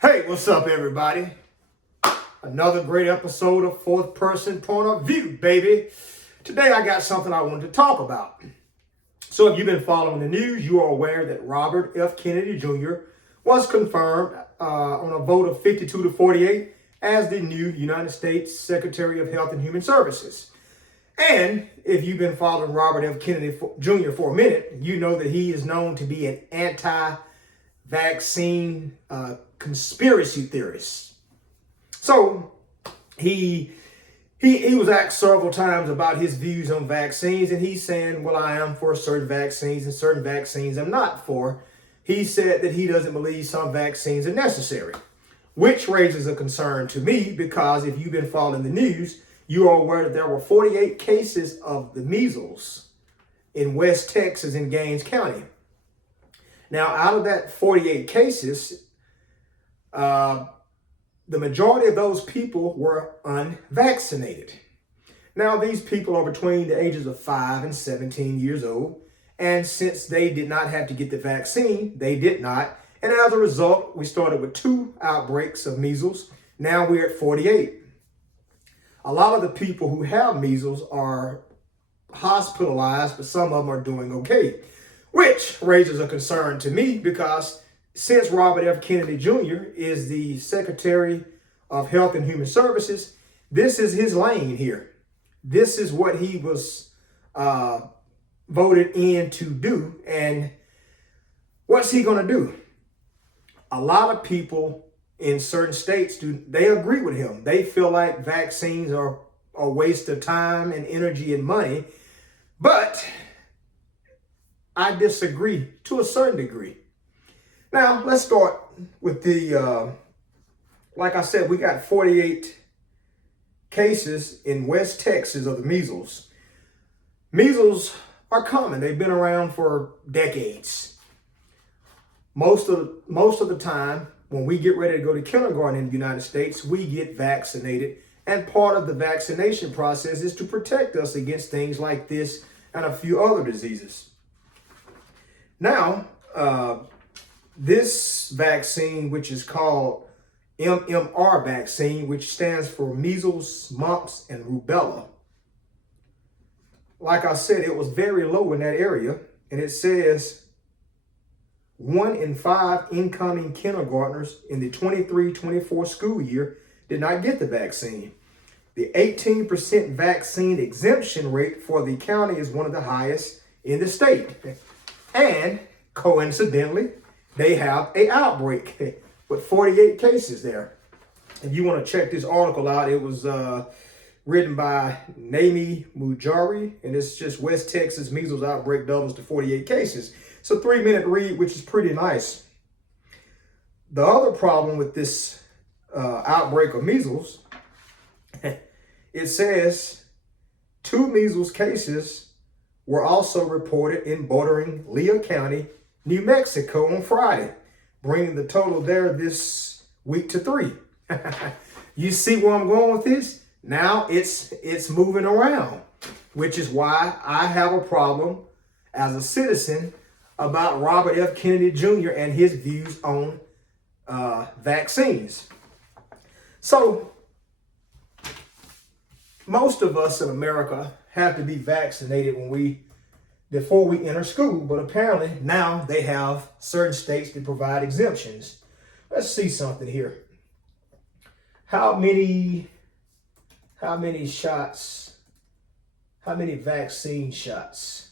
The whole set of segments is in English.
Hey, what's up, everybody? Another great episode of Fourth Person Point of View, baby. Today, I got something I wanted to talk about. So, if you've been following the news, you are aware that Robert F. Kennedy Jr. was confirmed on a vote of 52 to 48 as the new United States Secretary of Health and Human Services. And if you've been following Robert F. Kennedy Jr. for a minute, you know that he is known to be an anti-vaccine conspiracy theorist. So he was asked several times about his views on vaccines, and he's saying, well, I am for certain vaccines and certain vaccines I'm not for. He said that he doesn't believe some vaccines are necessary, which raises a concern to me because if you've been following the news, you are aware that there were 48 cases of the measles in West Texas in Gaines County. Now, out of that 48 cases, the majority of those people were unvaccinated. Now, these people are between the ages of 5 and 17 years old. And since they did not have to get the vaccine, they did not. And as a result, we started with 2 outbreaks of measles. Now we're at 48. A lot of the people who have measles are hospitalized, but some of them are doing okay, which raises a concern to me because since Robert F. Kennedy Jr. is the Secretary of Health and Human Services, this is his lane here. This is what he was voted in to do. And what's he going to do? A lot of people in certain states, they agree with him. They feel like vaccines are a waste of time and energy and money. But I disagree to a certain degree. Now, let's start with the, like I said, we got 48 cases in West Texas of the measles. Measles are common. They've been around for decades. Most of the time, when we get ready to go to kindergarten in the United States, we get vaccinated. And part of the vaccination process is to protect us against things like this and a few other diseases. Now, this vaccine, which is called MMR vaccine, which stands for measles, mumps, and rubella. Like I said, it was very low in that area. And it says 1 in 5 incoming kindergartners in the 23-24 school year did not get the vaccine. The 18% vaccine exemption rate for the county is one of the highest in the state. And coincidentally, they have an outbreak with 48 cases there. If you want to check this article out, it was written by Naomi Mujari, and it's just West Texas measles outbreak doubles to 48 cases. It's a 3-minute read, which is pretty nice. The other problem with this outbreak of measles, it says 2 measles cases were also reported in bordering Lea County, New Mexico on Friday, bringing the total there this week to 3. You see where I'm going with this? Now it's moving around, which is why I have a problem as a citizen about Robert F. Kennedy Jr. and his views on vaccines. So most of us in America have to be vaccinated before we enter school, but apparently now they have certain states that provide exemptions. Let's see something here. How many vaccine shots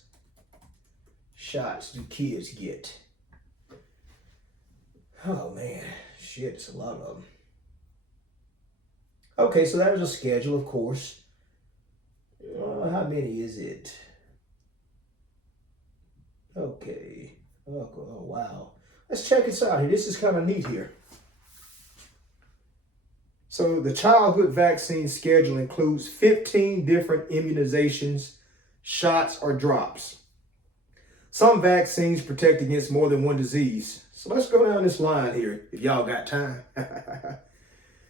do kids get? Oh man, shit, it's a lot of them. Okay, so there's a schedule, of course. How many is it? Okay. Oh, wow. Let's check this out here. This is kind of neat here. So the childhood vaccine schedule includes 15 different immunizations, shots, or drops. Some vaccines protect against more than one disease. So let's go down this line here, if y'all got time.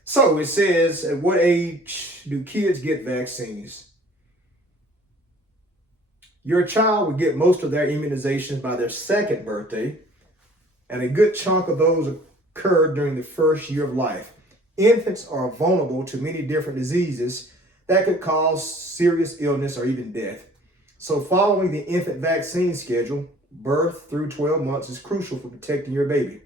So it says, at what age do kids get vaccines? Your child would get most of their immunizations by their 2nd birthday, and a good chunk of those occur during the first year of life. Infants are vulnerable to many different diseases that could cause serious illness or even death. So following the infant vaccine schedule, birth through 12 months is crucial for protecting your baby.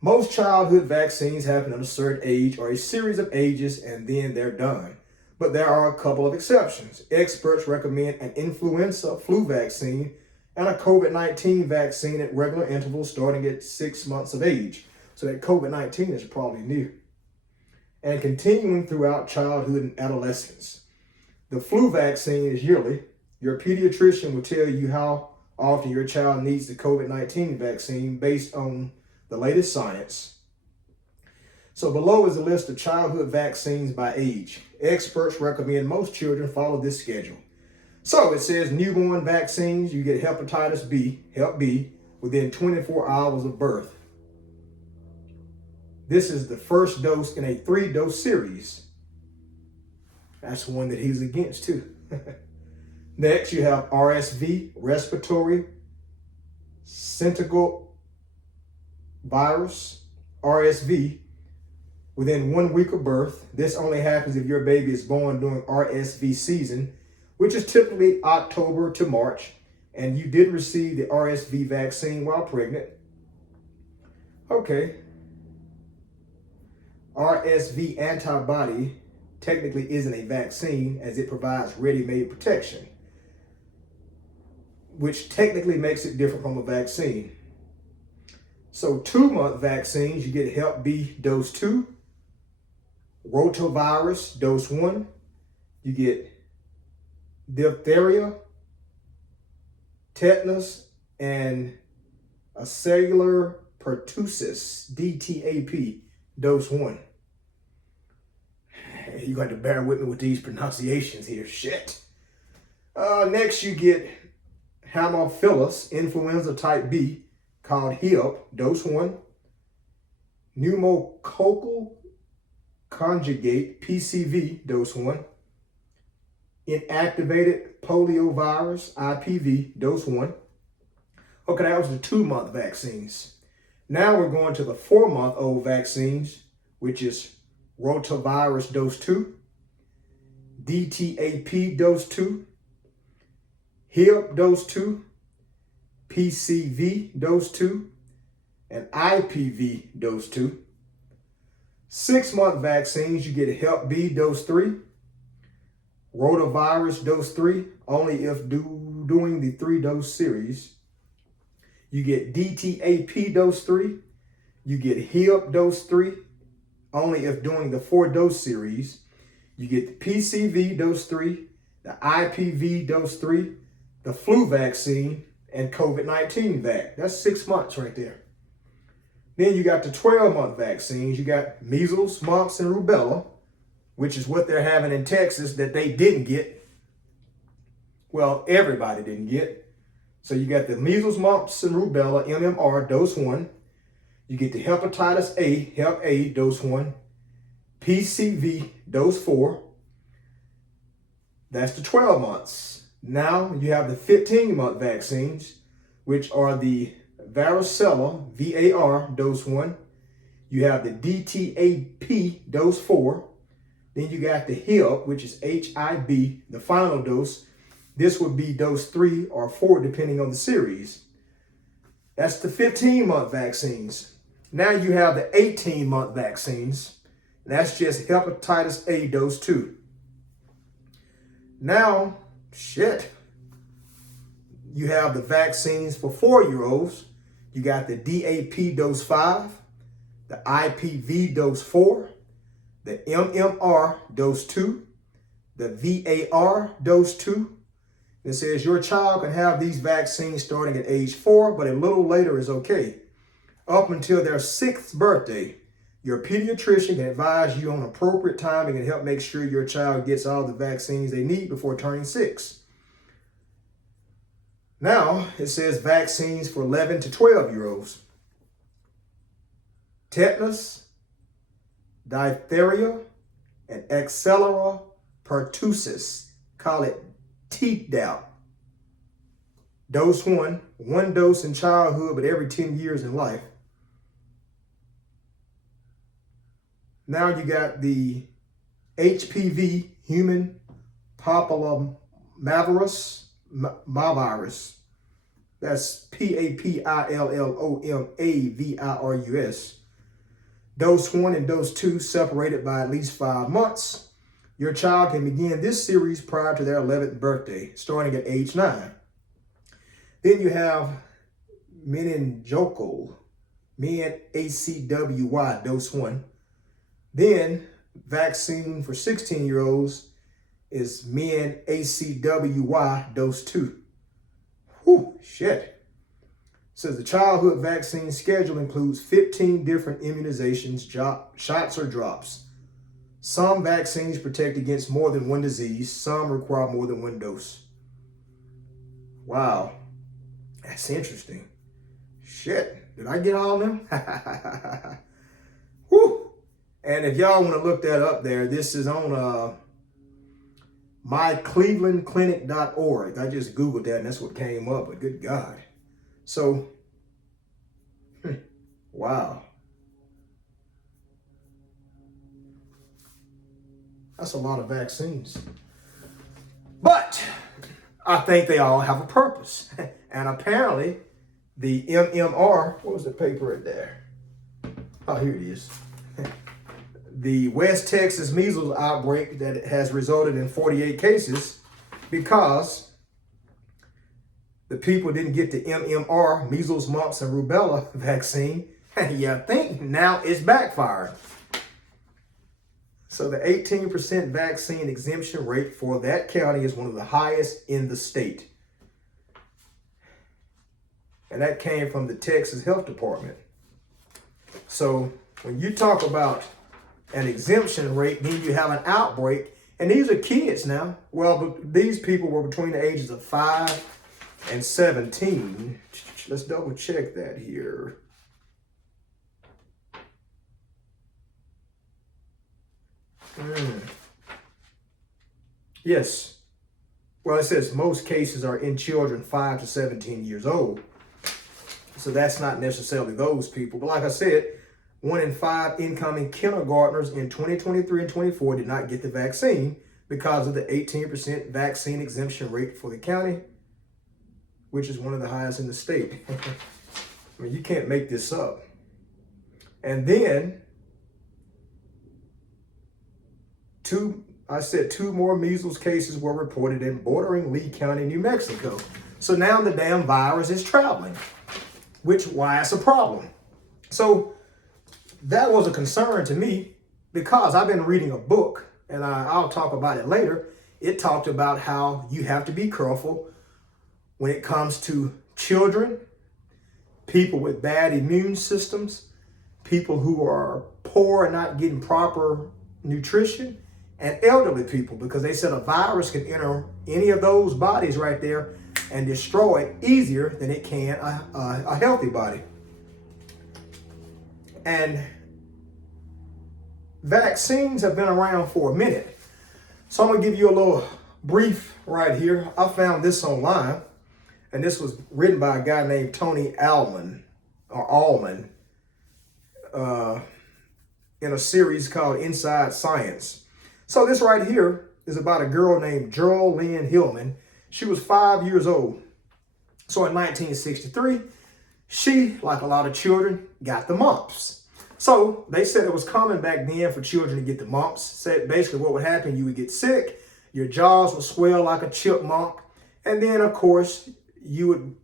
Most childhood vaccines happen at a certain age or a series of ages, and then they're done. But there are a couple of exceptions. Experts recommend an influenza flu vaccine and a COVID-19 vaccine at regular intervals starting at 6 months of age. So that COVID-19 is probably new. And continuing throughout childhood and adolescence. The flu vaccine is yearly. Your pediatrician will tell you how often your child needs the COVID-19 vaccine based on the latest science. So below is a list of childhood vaccines by age. Experts recommend most children follow this schedule. So it says newborn vaccines, you get hepatitis B, Hep B, within 24 hours of birth. This is the first dose in a 3-dose series. That's one that he's against too. Next, you have RSV, respiratory syncytial virus, RSV, within 1 week of birth. This only happens if your baby is born during RSV season, which is typically October to March, and you did receive the RSV vaccine while pregnant. Okay. RSV antibody technically isn't a vaccine as it provides ready-made protection, which technically makes it different from a vaccine. So 2-month vaccines, you get Hep B dose 2, rotavirus dose 1, you get diphtheria, tetanus, and a cellular pertussis, DTaP, dose 1. You're going to bear with me with these pronunciations here. Shit. Next, you get Haemophilus influenza type B, called HIP, dose 1. Pneumococcal conjugate, PCV, dose 1. Inactivated poliovirus, IPV, dose 1. Okay, that was the 2-month vaccines. Now we're going to the 4-month-old vaccines, which is rotavirus dose 2, DTaP dose 2, HIP dose 2, PCV dose 2, and IPV dose 2. 6-month vaccines, you get Hep B dose 3, rotavirus dose 3, only if doing the 3-dose series. You get DTaP dose 3, you get HIP dose 3, only if doing the 4-dose series. You get the PCV dose 3, the IPV dose 3, the flu vaccine, and COVID-19 vac. That's 6 months right there. Then you got the 12-month vaccines. You got measles, mumps, and rubella, which is what they're having in Texas that they didn't get. Well, everybody didn't get. So you got the measles, mumps, and rubella, MMR, dose 1. You get the hepatitis A, Hep A, dose 1. PCV, dose 4. That's the 12 months. Now you have the 15-month vaccines, which are the varicella, VAR, dose 1. You have the DTaP, dose 4. Then you got the HIP, which is HIB, the final dose. This would be dose 3 or 4, depending on the series. That's the 15-month vaccines. Now you have the 18-month vaccines. That's just hepatitis A, dose 2. Now, you have the vaccines for 4-year-olds. You got the DAP dose 5, the IPV dose 4, the MMR dose 2, the VAR dose 2. It says your child can have these vaccines starting at age 4, but a little later is okay. Up until their 6th birthday, your pediatrician can advise you on appropriate timing and help make sure your child gets all the vaccines they need before turning 6. Now, it says vaccines for 11 to 12-year-olds. Tetanus, diphtheria, and cellular pertussis, call it Tdap. Dose 1, 1 dose in childhood, but every 10 years in life. Now you got the HPV, human papillomavirus, that's PAPILLOMAVIRUS. Dose 1 and dose 2 separated by at least 5 months. Your child can begin this series prior to their 11th birthday, starting at age 9. Then you have meningococcal, MEN-ACWY, dose 1. Then vaccine for 16-year-olds is MEN-ACWY, dose 2. Whew, shit. Says the childhood vaccine schedule includes 15 different immunizations, shots or drops. Some vaccines protect against more than one disease. Some require more than one dose. Wow. That's interesting. Shit. Did I get all of them? Whew. And if y'all want to look that up there, this is on myclevelandclinic.org. I just Googled that and that's what came up, but good God. So, wow. That's a lot of vaccines. But I think they all have a purpose. And apparently, the MMR, what was the paper right there? Oh, here it is. The West Texas measles outbreak that has resulted in 48 cases because the people didn't get the MMR, measles, mumps, and rubella vaccine. And you think now it's backfired. So the 18% vaccine exemption rate for that county is one of the highest in the state. And that came from the Texas Health Department. So when you talk about an exemption rate, then you have an outbreak. And these are kids now. Well, these people were between the ages of 5 and 17. Let's double check that here. Yes. Well, it says most cases are in children 5 to 17 years old. So that's not necessarily those people. But like I said, 1 in 5 incoming kindergartners in 2023 and 24 did not get the vaccine because of the 18% vaccine exemption rate for the county, which is one of the highest in the state. I mean, you can't make this up. And then two more measles cases were reported in bordering Lee County, New Mexico. So now the damn virus is traveling, why it's a problem. So that was a concern to me because I've been reading a book, and I'll talk about it later. It talked about how you have to be careful when it comes to children, people with bad immune systems, people who are poor and not getting proper nutrition, and elderly people, because they said a virus can enter any of those bodies right there and destroy it easier than it can a healthy body. And vaccines have been around for a minute. So I'm gonna give you a little brief right here. I found this online, and this was written by a guy named Tony Allman, in a series called Inside Science. So this right here is about a girl named Geraldine Hillman. She was 5 years old. So in 1963, she, like a lot of children, got the mumps. So they said it was common back then for children to get the mumps. Said basically what would happen, you would get sick, your jaws would swell like a chipmunk, and then of course you would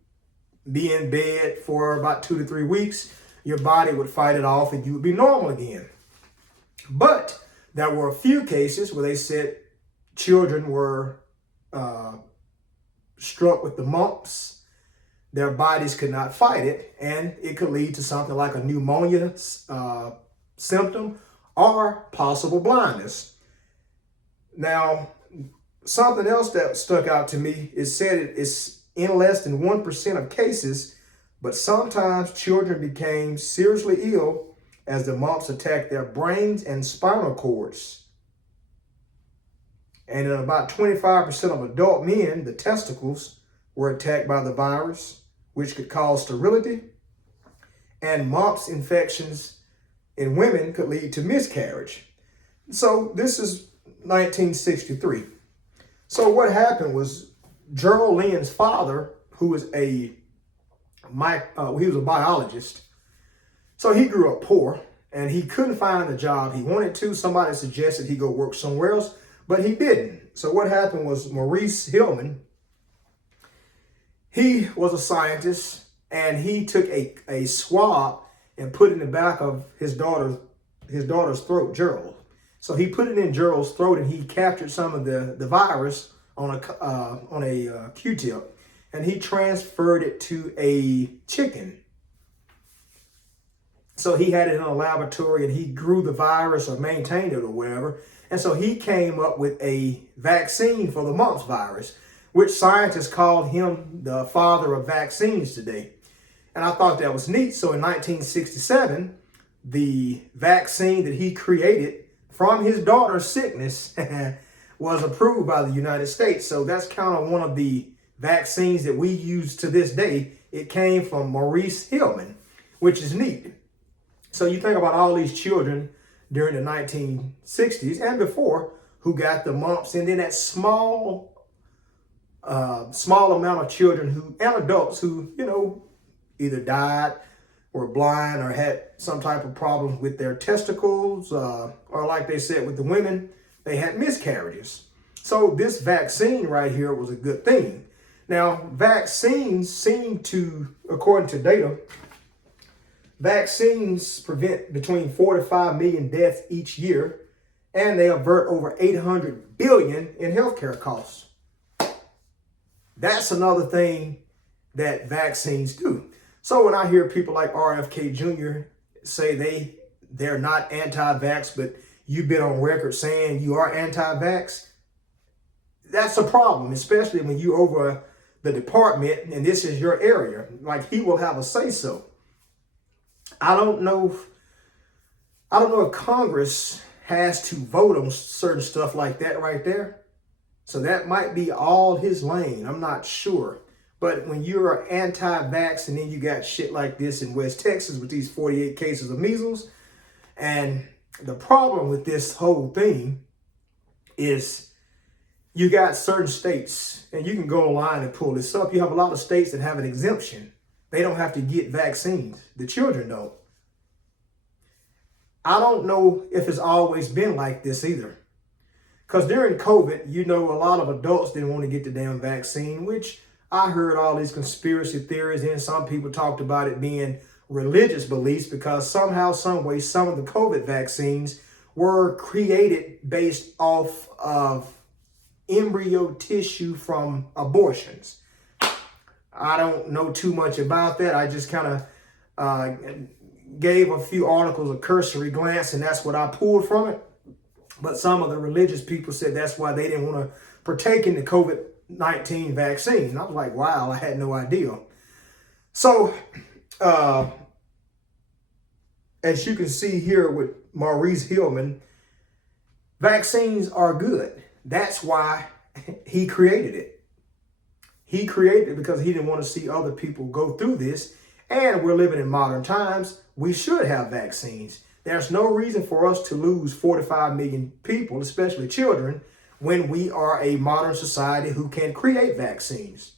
be in bed for about 2 to 3 weeks. Your body would fight it off and you would be normal again. But there were a few cases where they said children were struck with the mumps. Their bodies could not fight it, and it could lead to something like a pneumonia symptom or possible blindness. Now, something else that stuck out to me is said it's in less than 1% of cases, but sometimes children became seriously ill as the mumps attacked their brains and spinal cords. And in about 25% of adult men, the testicles were attacked by the virus, which could cause sterility. And mumps infections in women could lead to miscarriage. So this is 1963. So what happened was Gerald Lynn's father, who was he was a biologist. So he grew up poor and he couldn't find the job he wanted to. Somebody suggested he go work somewhere else, but he didn't. So what happened was Maurice Hillman, he was a scientist and he took a swab and put it in the back of his daughter's throat, Gerald. So he put it in Gerald's throat and he captured some of the virus on a Q-tip, and he transferred it to a chicken. So he had it in a laboratory and he grew the virus or maintained it or whatever. And so he came up with a vaccine for the mumps virus, which scientists called him the father of vaccines today. And I thought that was neat. So in 1967, the vaccine that he created from his daughter's sickness was approved by the United States. So that's kind of one of the vaccines that we use to this day. It came from Maurice Hillman, which is neat. So you think about all these children during the 1960s and before who got the mumps, and then that small amount of children and adults who, either died or blind or had some type of problem with their testicles, or like they said with the women, they had miscarriages. So this vaccine right here was a good thing. Now, vaccines seem to, according to data, vaccines prevent between 4 to 5 million deaths each year, and they avert over 800 billion in healthcare costs. That's another thing that vaccines do. So when I hear people like RFK Jr. say they're not anti-vax, but you've been on record saying you are anti-vax, that's a problem, especially when you over the department and this is your area. Like, he will have a say-so. I don't know if Congress has to vote on certain stuff like that right there. So that might be all his lane. I'm not sure. But when you're anti-vax and then you got shit like this in West Texas with these 48 cases of measles, and the problem with this whole thing is you got certain states, and you can go online and pull this up. You have a lot of states that have an exemption. They don't have to get vaccines. The children don't. I don't know if it's always been like this either. Because during COVID, a lot of adults didn't want to get the damn vaccine, which I heard all these conspiracy theories, and some people talked about it being religious beliefs because somehow, some way, some of the COVID vaccines were created based off of embryo tissue from abortions. I don't know too much about that. I just kind of gave a few articles a cursory glance, and that's what I pulled from it. But some of the religious people said that's why they didn't want to partake in the COVID-19 vaccine. And I was like, wow, I had no idea. So, as you can see here with Maurice Hillman, vaccines are good. That's why he created it. He created it because he didn't want to see other people go through this. And we're living in modern times. We should have vaccines. There's no reason for us to lose 4 to 5 million people, especially children, when we are a modern society who can create vaccines.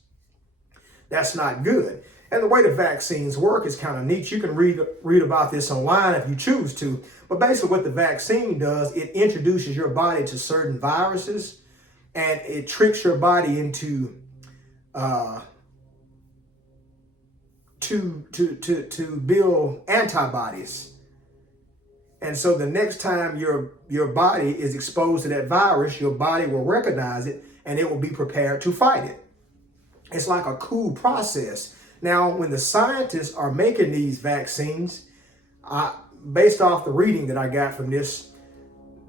That's not good. And the way the vaccines work is kind of neat. You can read about this online if you choose to. But basically what the vaccine does, it introduces your body to certain viruses, and it tricks your body into to build antibodies. And so the next time your body is exposed to that virus, your body will recognize it and it will be prepared to fight it. It's like a cool process. Now, when the scientists are making these vaccines, based off the reading that I got from this,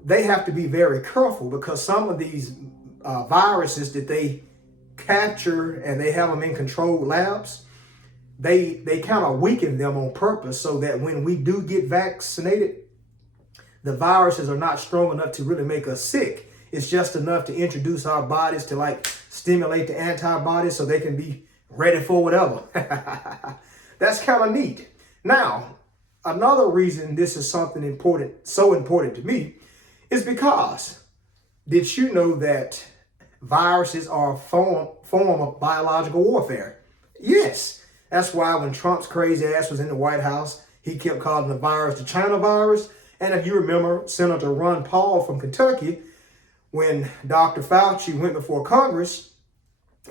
they have to be very careful because some of these viruses that they capture and they have them in controlled labs, they kind of weaken them on purpose so that when we do get vaccinated, the viruses are not strong enough to really make us sick. It's just enough to introduce our bodies to like stimulate the antibodies so they can be ready for whatever. That's kind of neat. Now, another reason this is something important, so important to me, is because did you know that viruses are a form of biological warfare? Yes. That's why when Trump's crazy ass was in the White House, he kept calling the virus the China virus. And if you remember, Senator Ron Paul from Kentucky, when Dr. Fauci went before Congress,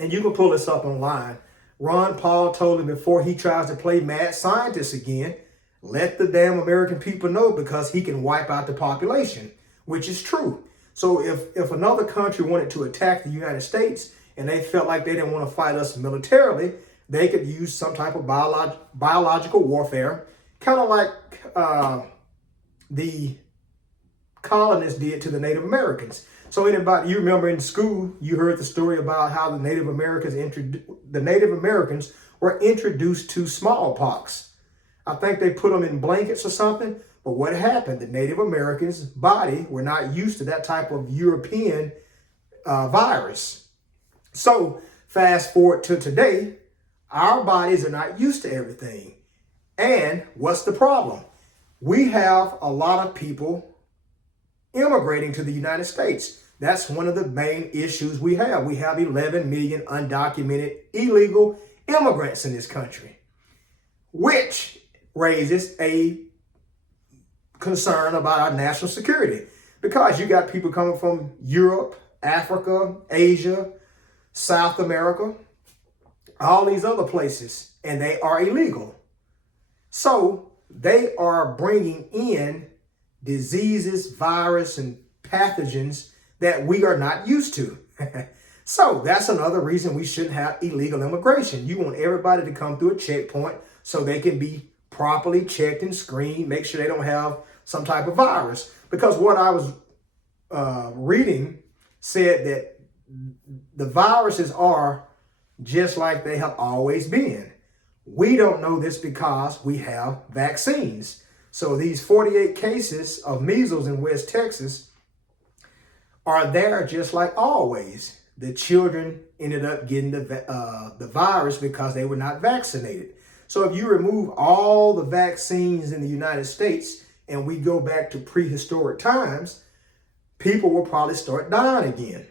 and you can pull this up online, Ron Paul told him before he tries to play mad scientist again, let the damn American people know because he can wipe out the population, which is true. So if another country wanted to attack the United States and they felt like they didn't want to fight us militarily, they could use some type of biological warfare, kind of like the colonists did to the Native Americans. So anybody, you remember in school, you heard the story about how the Native Americans were introduced to smallpox. I think they put them in blankets or something. But what happened? The Native Americans' body were not used to that type of European virus. So fast forward to today, our bodies are not used to everything. And what's the problem? We have a lot of people immigrating to the United States. That's one of the main issues we have. We have 11 million undocumented illegal immigrants in this country, which raises a concern about our national security, because you got people coming from Europe, Africa, Asia, South America, all these other places, and they are illegal. So they are bringing in diseases, virus, and pathogens that we are not used to. So that's another reason we shouldn't have illegal immigration. You want everybody to come through a checkpoint so they can be properly checked and screened, make sure they don't have some type of virus. Because what I was reading said that the viruses are just like they have always been. We don't know this because we have vaccines. So these 48 cases of measles in West Texas are there just like always. The children ended up getting the virus because they were not vaccinated. So if you remove all the vaccines in the United States and we go back to prehistoric times, people will probably start dying again.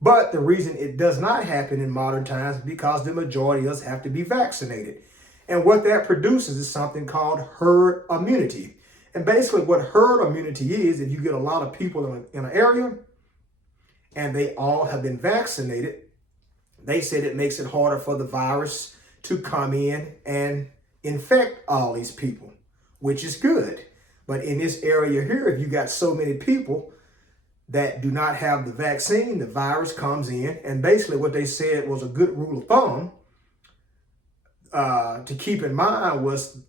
But the reason it does not happen in modern times is because the majority of us have to be vaccinated. And what that produces is something called herd immunity. And basically what herd immunity is, if you get a lot of people in an area and they all have been vaccinated, they said it makes it harder for the virus to come in and infect all these people, which is good. But in this area here, if you got so many people that do not have the vaccine, the virus comes in. And basically what they said was a good rule of thumb to keep in mind was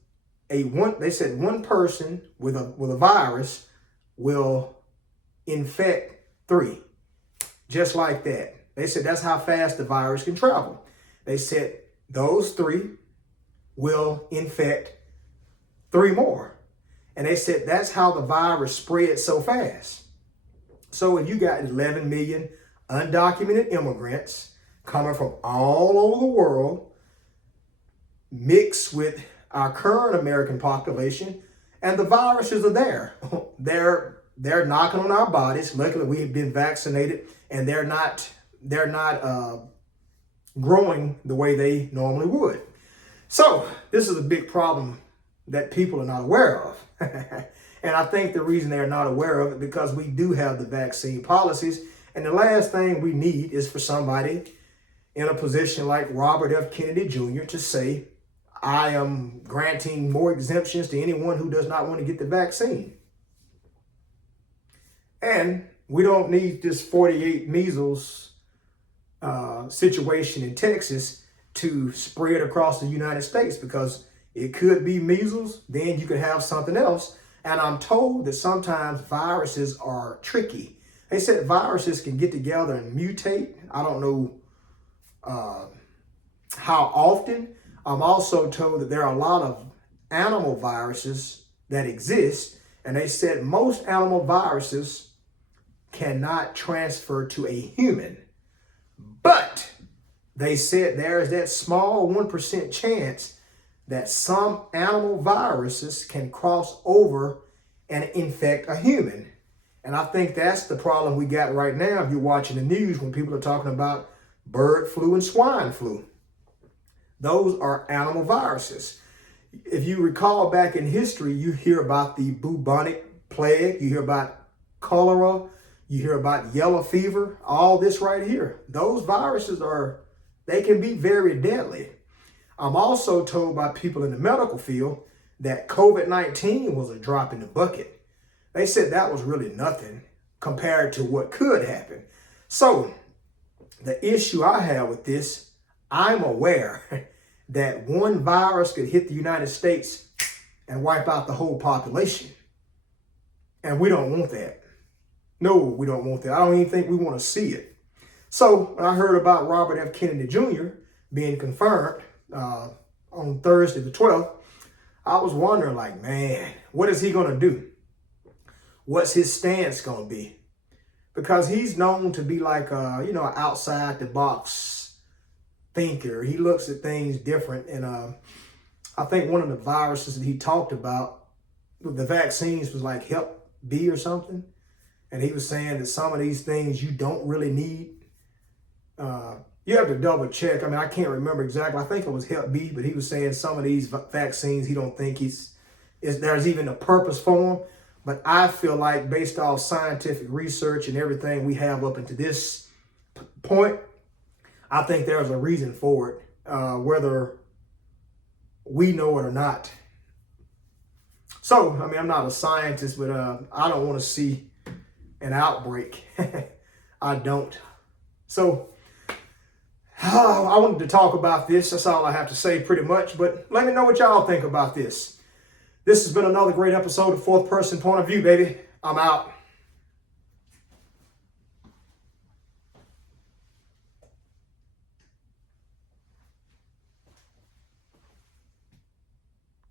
they said one person with a virus will infect 3, just like that. They said that's how fast the virus can travel. They said those 3 will infect 3 more. And they said that's how the virus spreads so fast. So if you got 11 million undocumented immigrants coming from all over the world, mixed with our current American population, and the viruses are there. They're knocking on our bodies. Luckily, we've been vaccinated, and they're not growing the way they normally would. So this is a big problem that people are not aware of. And I think the reason they're not aware of it because we do have the vaccine policies. And the last thing we need is for somebody in a position like Robert F. Kennedy Jr. to say, I am granting more exemptions to anyone who does not want to get the vaccine. And we don't need this 48 measles situation in Texas to spread across the United States, because it could be measles, then you could have something else. And I'm told that sometimes viruses are tricky. They said viruses can get together and mutate. I don't know how often. I'm also told that there are a lot of animal viruses that exist. And they said most animal viruses cannot transfer to a human. But they said there's that small 1% chance that some animal viruses can cross over and infect a human. And I think that's the problem we got right now if you're watching the news when people are talking about bird flu and swine flu. Those are animal viruses. If you recall back in history, you hear about the bubonic plague, you hear about cholera, you hear about yellow fever, all this right here. Those viruses they can be very deadly. I'm also told by people in the medical field that COVID-19 was a drop in the bucket. They said that was really nothing compared to what could happen. So the issue I have with this, I'm aware that one virus could hit the United States and wipe out the whole population. And we don't want that. No, we don't want that. I don't even think we want to see it. So when I heard about Robert F. Kennedy Jr. being confirmed on Thursday the 12th, I was wondering like, man, what is he going to do? What's his stance going to be? Because he's known to be like, an outside the box thinker. He looks at things different. And I think one of the viruses that he talked about with the vaccines was like Hep B or something. And he was saying that some of these things you don't really need. You have to double check. I mean, I can't remember exactly. I think it was Hep B, but he was saying some of these vaccines he don't think there's even a purpose for them. But I feel like based off scientific research and everything we have up until this point, I think there's a reason for it, whether we know it or not. So, I mean, I'm not a scientist, but I don't want to see an outbreak. I don't. So, I wanted to talk about this. That's all I have to say pretty much. But let me know what y'all think about this. This has been another great episode of Fourth Person Point of View, baby. I'm out.